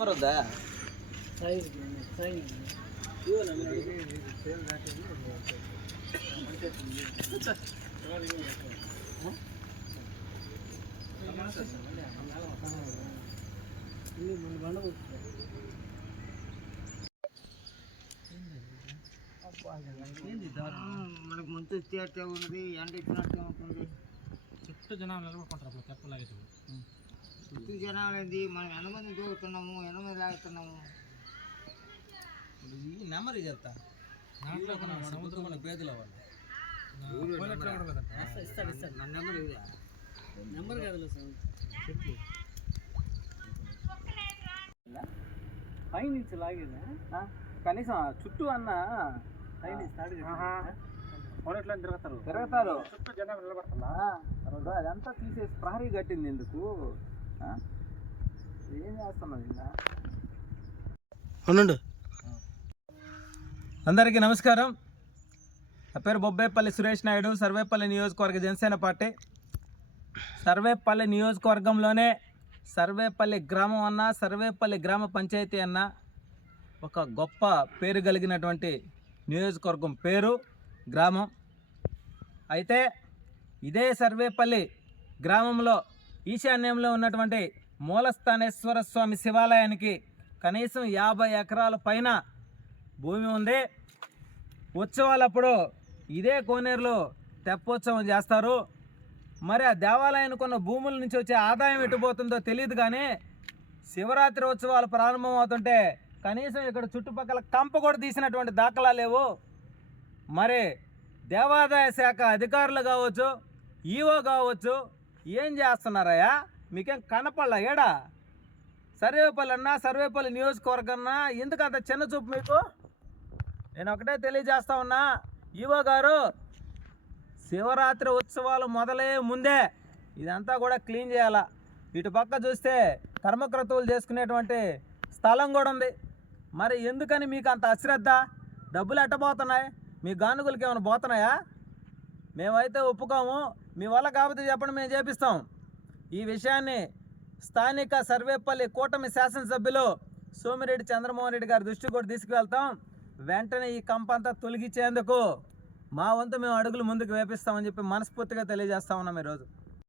வருதா சரி சரி ஐயோ நம்ம சேம் நாட்டு நம்ம మనకు ముందు ఇచ్చేట్టే ఉన్నది ఎండ ఇచ్చినట్టే ఉంటుంది. చుట్టూ జనాలు నిలబడుకుంటారు అప్పుడు తెప్పలాగైతే చుట్టూ జనాలు ఏంది మనం ఎంతమంది దూకుతున్నాము ఎంతమంది లాగుతున్నాము? నెమ్మది చెప్తా దాంట్లో ఒక సముద్రం మన పేదల వాళ్ళు. నెంబర్ ఇవ్వదా నెంబర్ కాదు. చెప్పు పై నుంచి లాగేదా కనీసం చుట్టూ అన్న అని తిరుగుతారు. తిరుగుతారు. చుట్టూ జనాలు నిలబడతారు? అదంతా తీసేసి ప్రహరీ కట్టింది ఎందుకు? ఏం ఇంకా ఉండు. అందరికీ నమస్కారం. నా పేరు బొబ్బేపల్లి సురేష్ నాయుడు సర్వేపల్లి నియోజకవర్గ జనసేన పార్టీ. సర్వేపల్లి నియోజకవర్గంలోనే సర్వేపల్లి గ్రామం అన్న సర్వేపల్లి గ్రామ పంచాయతీ అన్న ఒక గొప్ప పేరు కలిగినటువంటి నియోజకవర్గం పేరు గ్రామం. అయితే ఇదే సర్వేపల్లి గ్రామంలో ఈశాన్యంలో ఉన్నటువంటి మూలస్థానేశ్వర స్వామి శివాలయానికి కనీసం యాభై ఎకరాల పైన భూమి ఉంది. ఉత్సవాలప్పుడు ఇదే కోనేరులో తెప్పోత్సవం చేస్తారు. మరి ఆ దేవాలయానికి ఉన్న భూముల నుంచి వచ్చే ఆదాయం ఎటుపోతుందో తెలియదు కానీ శివరాత్రి ఉత్సవాలు ప్రారంభం అవుతుంటే కనీసం ఇక్కడ చుట్టుపక్కల కంప కూడా తీసినటువంటి దాఖలా లేవు. మరి దేవాదాయ శాఖ అధికారులు కావచ్చు ఈవో కావచ్చు ఏం చేస్తున్నారయ్యా? మీకేం కనపడలా ఏడా? సర్వేపల్లి అన్నా సర్వేపల్లి నియోజకవర్గన్నా ఎందుకు అంత చిన్న చూపు మీకు? నేను ఒకటే తెలియజేస్తా ఉన్నా ఈవో గారు శివరాత్రి ఉత్సవాలు మొదలే ముందే ఇదంతా కూడా క్లీన్ చేయాలా? ఇటు పక్క చూస్తే కర్మక్రతువులు చేసుకునేటువంటి స్థలం కూడా ఉంది. మరి ఎందుకని మీకు అంత అశ్రద్ధ? డబ్బులు ఎట్టబోతున్నాయి మీ గానుగులకి ఏమైనా పోతున్నాయా? మేమైతే ఒప్పుకోము. మీ వల్ల కాకపోతే చెప్పండి మేము చేపిస్తాం. ఈ విషయాన్ని స్థానిక సర్వేపల్లి కూటమి శాసనసభ్యులు సోమిరెడ్డి చంద్రమోహన్ రెడ్డి గారి దృష్టికి కూడా తీసుకువెళ్తాం. వెంటనే ఈ కంపంతా తొలగించేందుకు మా వంతు మేము అడుగులు ముందుకు వేపిస్తామని చెప్పి మనస్ఫూర్తిగా తెలియజేస్తా ఉన్నాం ఈరోజు.